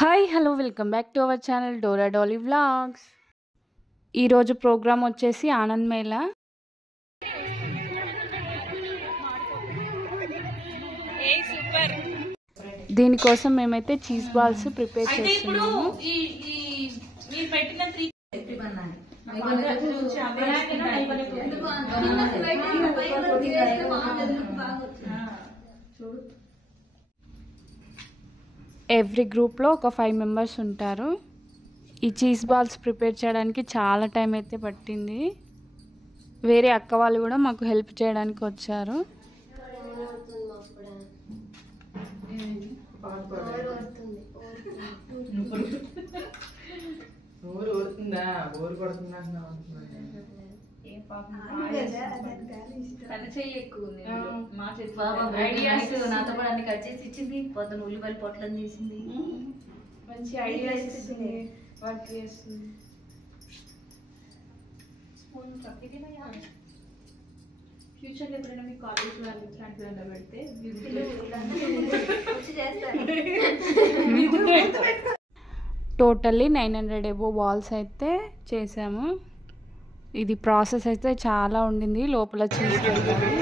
Hi hello welcome back to our channel Dora Dolly vlogs. ఈరోజు programme వచ్చేసి ఆనంద్ మేళా. దీనికోసం మేమైతే చీజ్ బాల్స్ ప్రిపేర్ చేస్తున్నాము. ఎవ్రీ గ్రూప్లో ఒక 5 మెంబర్స్ ఉంటారు. ఈ చీజ్ బాల్స్ ప్రిపేర్ చేయడానికి చాలా టైం అయితే పట్టింది. వేరే అక్క వాళ్ళు కూడా మాకు హెల్ప్ చేయడానికి వచ్చారు. నాతో కూడా అన్ని కట్ చేసి ఇచ్చింది. పొద్దున ఉల్లిపాయలు పొట్లను తీసింది. మంచి ఐడియాస్ ఇస్తుంది, వర్క్ చేస్తుంది. ఫ్యూచర్లో ఎప్పుడైనా మీ కాలేజ్ వాళ్ళు ఇట్లాంటివన్నీ పెడితే టోటల్లీ 900 ఎబో బాల్స్ అయితే చేసాము. ఇది ప్రాసెస్ అయితే చాలా ఉండింది. లోపల చీజ్ పెట్టాలి.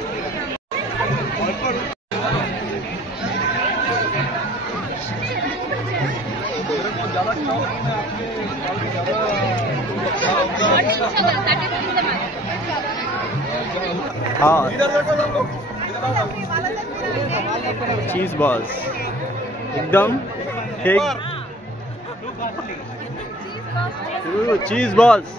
चीज बॉल्स एकदम चीज बॉल्स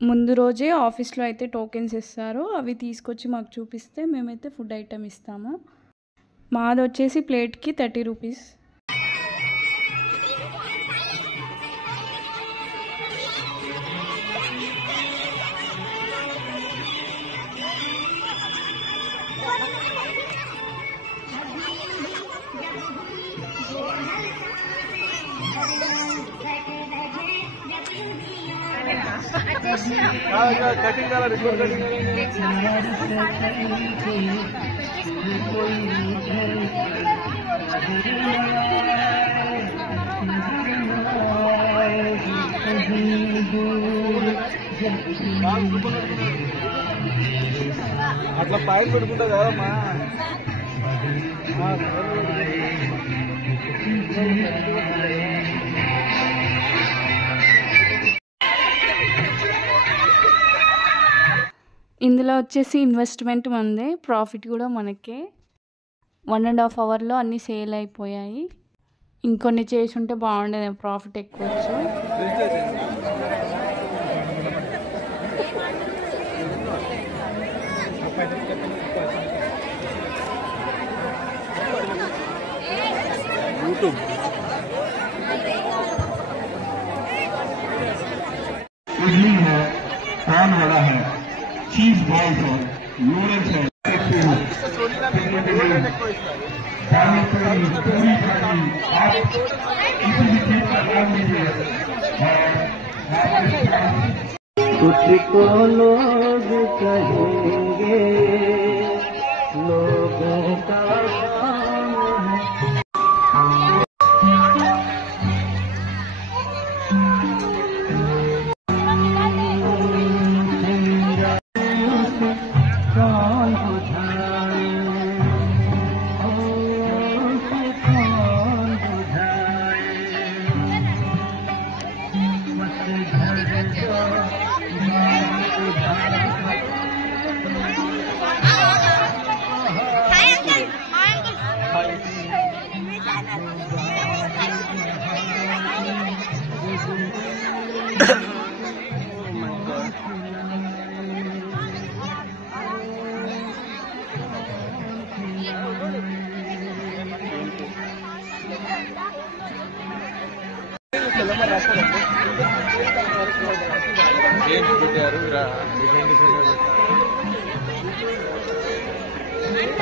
ముందు రోజే ఆఫీస్లో అయితే టోకెన్స్ ఇస్తారు. అవి తీసుకొచ్చి మాకు చూపిస్తే మేమైతే ఫుడ్ ఐటమ్ ఇస్తాము. మాది వచ్చేసి ప్లేట్కి 30 రూపీస్. कटिंग करा रिकॉर्ड कटिंग అట్లా పైన పెట్టుకుంటా కదమ్మా. ఇందులో వచ్చేసి ఇన్వెస్ట్మెంట్ మనదే, ప్రాఫిట్ కూడా మనకే. 1.5 అవర్లో అన్నీ సేల్ అయిపోయాయి. ఇంకొన్ని చేసి ఉంటే బాగుండేది, ప్రాఫిట్ ఎక్కువ వచ్చు. यूट्यूब पान वाला है, चीज बॉल्स है, नूडल्स है, आप किसी भी चीज का नाम लीजिए तुझको लोग कहेंगे लोगों का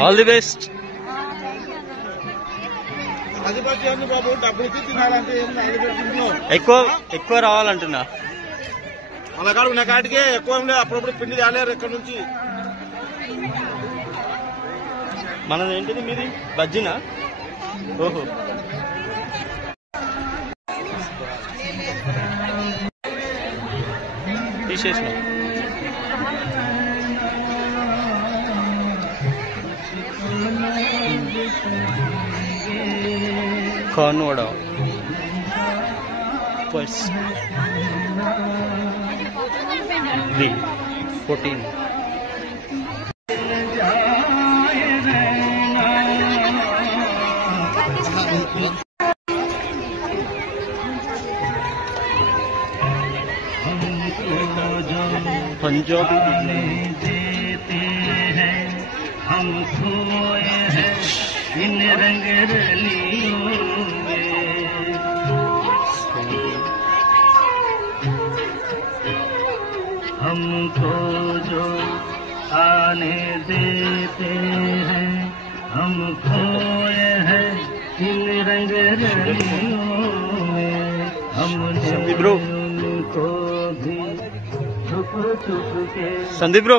All the best. అది బట్టి ఏంది బాబు, డబ్బులు ఇచ్చి తినాలంటే ఎక్కువ రావాలంటున్నా. అలా కాదు, నా కాటికే ఎక్కువ ఏం లేదు. అప్పుడప్పుడు పిండి తేలేరు ఇక్కడ నుంచి. మనది ఏంటిది మీది? బజ్జీనా? ఓహో, తీసేసిన. కార్న్ వడ ప్లస్ ఇది 14. पंजाबी देते हैं हम खोए हैं इन रंग रलियों में, हमको जो आने देते हैं हम खोए हैं इन रंग रलियों में, हमने उनको भी संदीप ब्रो,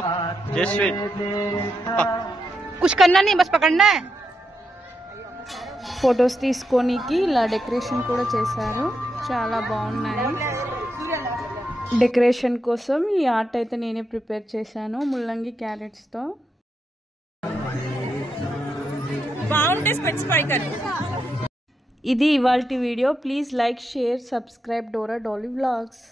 जय श्री। कुछ करना नहीं, बस पकड़ना है. ఫొటోస్ తీసుకోనికి ఇలా డెకరేషన్ కూడా చేశారు, చాలా బాగున్నాయి. డెకరేషన్ కోసం ఈ ఆర్ట్ అయితే నేనే ప్రిపేర్ చేశాను, ముల్లంగి క్యారెట్స్తో. ఇది ఇవాల్టి video. Please like, share, subscribe Dora Dolly vlogs.